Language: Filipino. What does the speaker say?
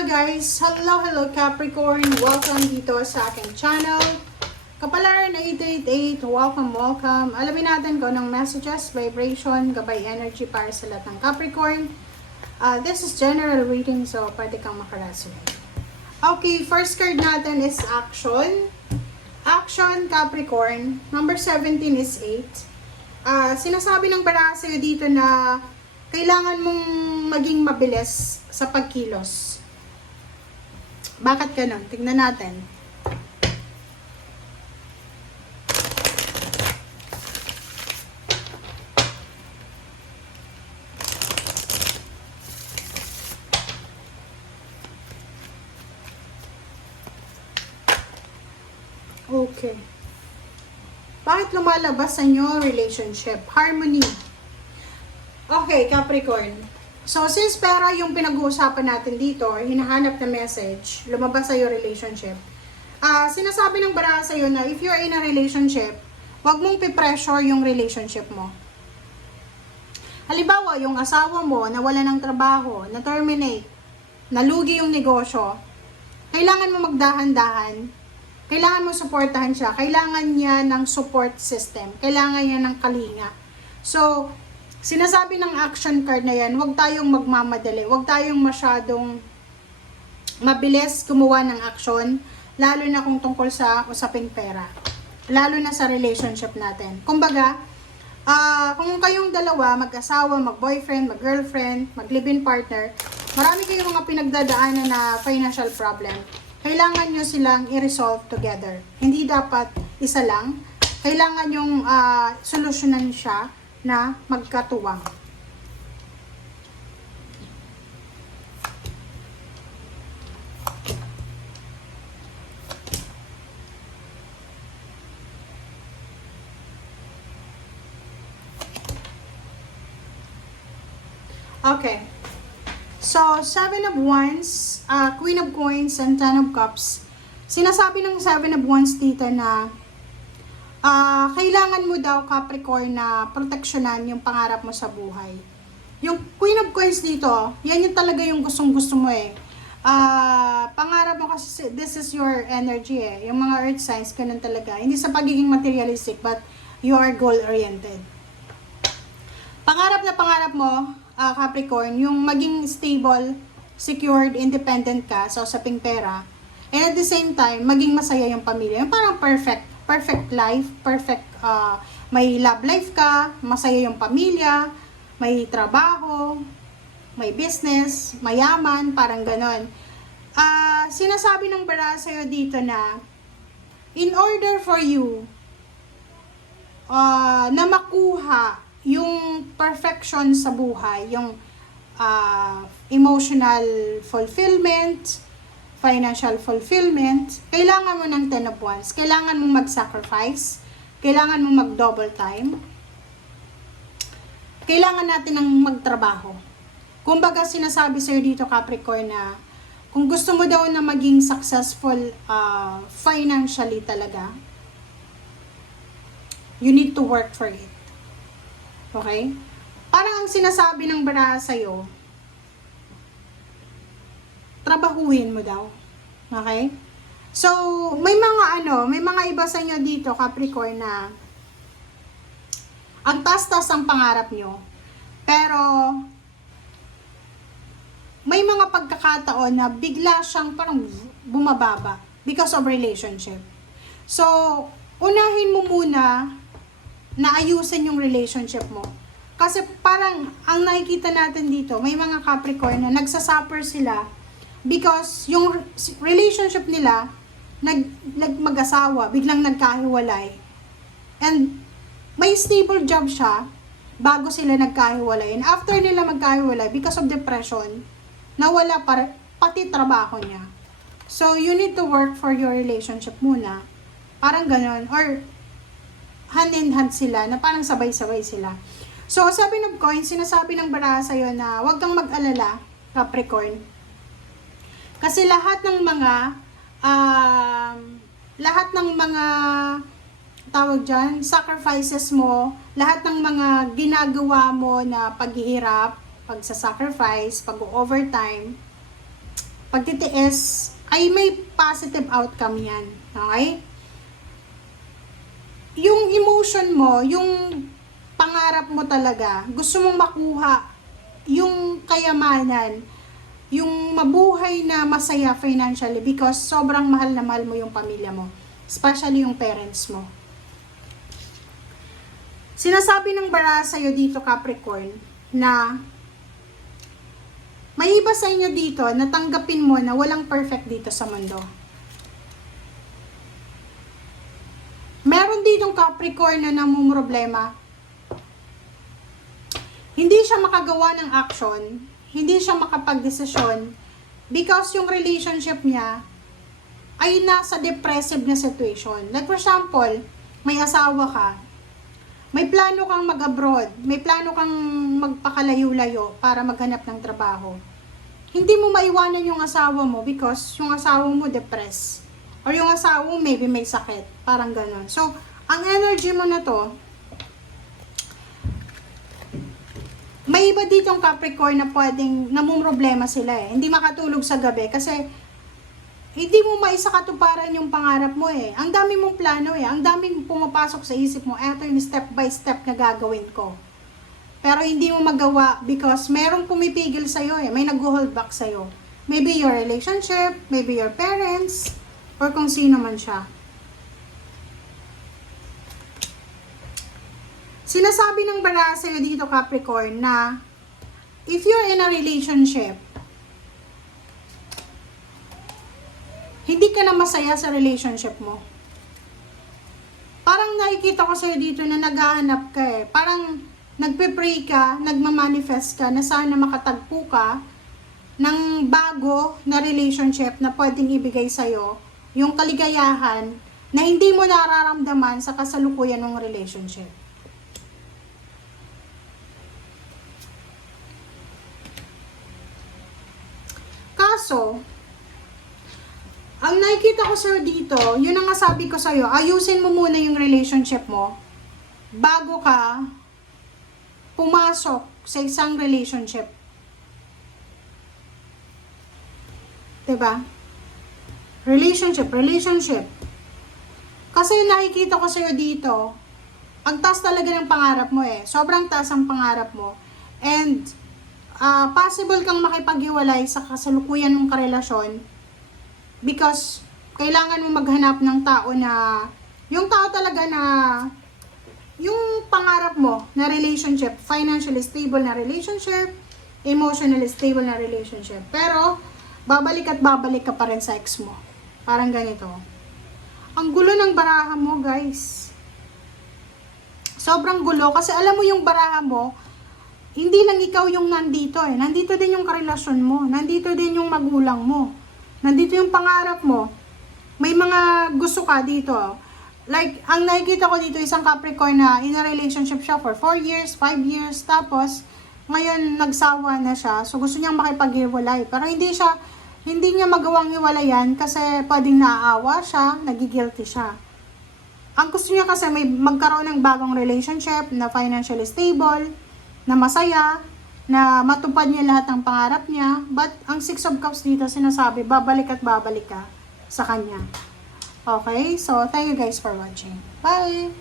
Hello guys! Hello Capricorn! Welcome dito sa aking channel. Kapalaran na 888, welcome. Alamin natin kung anong messages, vibration, gabay energy para sa lahat ng Capricorn. This is general reading, so pwede kang makaresonate. Okay, first card natin is action. Action, Capricorn. Number 17 is 8. Sinasabi ng baraha sa'yo dito na kailangan mong maging mabilis sa pagkilos. Bakit ganun? Tingnan natin. Okay. Bakit lumalabas sa inyo relationship? Harmony. Okay, Capricorn. So, since pera yung pinag-uusapan natin dito, hinahanap na message, lumabas sa'yo relationship. Sinasabi ng baraha sa'yo na if you're in a relationship, wag mong pipressure yung relationship mo. Halimbawa, yung asawa mo na wala ng trabaho, na-terminate, nalugi yung negosyo, kailangan mo magdahan-dahan, kailangan mo supportahan siya, kailangan niya ng support system, kailangan niya ng kalinga. So, sinasabi ng action card na yan, huwag tayong magmamadali, huwag tayong masyadong mabilis gumawa ng action, lalo na kung tungkol sa usaping pera, lalo na sa relationship natin. Kumbaga, kung kayong dalawa, mag-asawa, mag-boyfriend, mag-girlfriend, mag-live-in partner, marami kayong mga pinagdadaanan na financial problem. Kailangan nyo silang i-resolve together. Hindi dapat isa lang. Kailangan yung solusyonan siya na magkatuwang. Okay. So, 7 of Wands, Queen of Coins, and 10 of Cups. Sinasabi ng 7 of Wands dito na kailangan mo daw, Capricorn, na proteksyonan yung pangarap mo sa buhay. Yung Queen of Coins dito, yan yung talaga yung gustong-gusto mo eh. Pangarap mo kasi, this is your energy eh. Yung mga earth signs, ganun talaga. Hindi sa pagiging materialistic, but you are goal-oriented. Pangarap mo, Capricorn, yung maging stable, secured, independent ka sa usaping pera. And at the same time, maging masaya yung pamilya. Yung parang perfect life, perfect, may love life ka, masaya yung pamilya, may trabaho, may business, mayaman, parang ganon. Sinasabi ng baraha sa'yo dito na, in order for you na makuha yung perfection sa buhay, yung emotional fulfillment, financial fulfillment, kailangan mo ng 10 of Wands. Kailangan mong mag-sacrifice. Kailangan mong mag-double time. Kailangan natin ng magtrabaho. Kumbaga, sinasabi sa'yo dito, Capricorn, na kung gusto mo daw na maging successful financially talaga, you need to work for it. Okay? Parang ang sinasabi ng baraha sa'yo, trabahuin mo daw. Okay? So, may mga iba sa inyo dito, Capricorn, na ang taas-taas ang pangarap nyo. Pero, may mga pagkakataon na bigla siyang parang bumababa because of relationship. So, unahin mo muna na ayusin yung relationship mo. Kasi parang, ang nakikita natin dito, may mga Capricorn na nagsasuffer sila because yung relationship nila, mag-asawa, biglang nagkahiwalay. And may stable job siya bago sila nagkahiwalay. And after nila magkahiwalay, because of depression, nawala pati trabaho niya. So, you need to work for your relationship muna. Parang ganon. Or, hand in hand sila, na parang sabay-sabay sila. So, 7 of Coins, sinasabi ng baraha sa'yo na huwag kang mag-alala, Capricorn. Kasi lahat ng mga tawag dyan, sacrifices mo, lahat ng mga ginagawa mo na paghihirap, pagsasacrifice, pag-overtime, pagtitiis, ay may positive outcome yan. Okay? Yung emotion mo, yung pangarap mo talaga, gusto mong makuha yung kayamanan, yung mabuhay na masaya financially because sobrang mahal na mahal mo yung pamilya mo. Especially yung parents mo. Sinasabi ng bara sa'yo dito, Capricorn, na may iba sa inyo dito na tanggapin mo na walang perfect dito sa mundo. Meron ditong Capricorn na namumroblema. Hindi siya makagawa ng action, hindi siya makapagdesisyon because yung relationship niya ay nasa depressive na situation. Like for example, may asawa ka, may plano kang mag-abroad, may plano kang magpakalayo-layo para maghanap ng trabaho. Hindi mo maiwanan yung asawa mo because yung asawa mo depressed. Or yung asawa mo maybe may sakit. Parang ganon. So, ang energy mo na to, may iba ditong Capricorn na pwedeng namumroblema sila eh. Hindi makatulog sa gabi kasi hindi mo maisakatuparan yung pangarap mo eh. Ang dami mong plano eh. Ang daming pumapasok sa isip mo. Eto yung step by step na gagawin ko. Pero hindi mo magawa because merong pumipigil sa'yo eh. May nag-hold back sa'yo. Maybe your relationship, maybe your parents, or kung sino man siya. Sinasabi ng bara sa'yo dito, Capricorn, na if you're in a relationship, hindi ka na masaya sa relationship mo. Parang nakikita ko sa'yo dito na naghahanap ka eh. Parang nagpe-pray ka, nagmamanifest ka na sana makatagpo ka ng bago na relationship na pwedeng ibigay sa'yo yung kaligayahan na hindi mo nararamdaman sa kasalukuyan ng relationship. Kaso, ang nakikita ko sa'yo dito, yun ang nasabi ko sa'yo, ayusin mo muna yung relationship mo bago ka pumasok sa isang relationship. Diba? Relationship. Kasi nakikita ko sa'yo dito, ang taas talaga ng pangarap mo eh. Sobrang taas ang pangarap mo. And, possible kang makipaghiwalay sa kasalukuyan ng karelasyon because kailangan mo maghanap ng tao na, yung tao talaga na, yung pangarap mo na relationship, financially stable na relationship, emotionally stable na relationship. Pero, babalik at babalik ka pa rin sa ex mo. Parang ganito. Ang gulo ng baraha mo, guys. Sobrang gulo. Kasi alam mo yung baraha mo, hindi lang ikaw yung nandito eh. Nandito din yung karelasyon mo. Nandito din yung magulang mo. Nandito yung pangarap mo. May mga gusto ka dito. Like, ang nakikita ko dito, isang Capricorn na in a relationship siya for 4 years, 5 years. Tapos, ngayon nagsawa na siya. So, gusto niyang makipaghiwalay. Pero hindi niya magawang hiwalayan kasi pwedeng naaawa siya, nagigilty siya. Ang gusto niya kasi may magkaroon ng bagong relationship na financially stable, na masaya, na matupad niya lahat ng pangarap niya. But, ang Six of Cups dito sinasabi, babalik at babalik ka sa kanya. Okay? So, thank you guys for watching. Bye!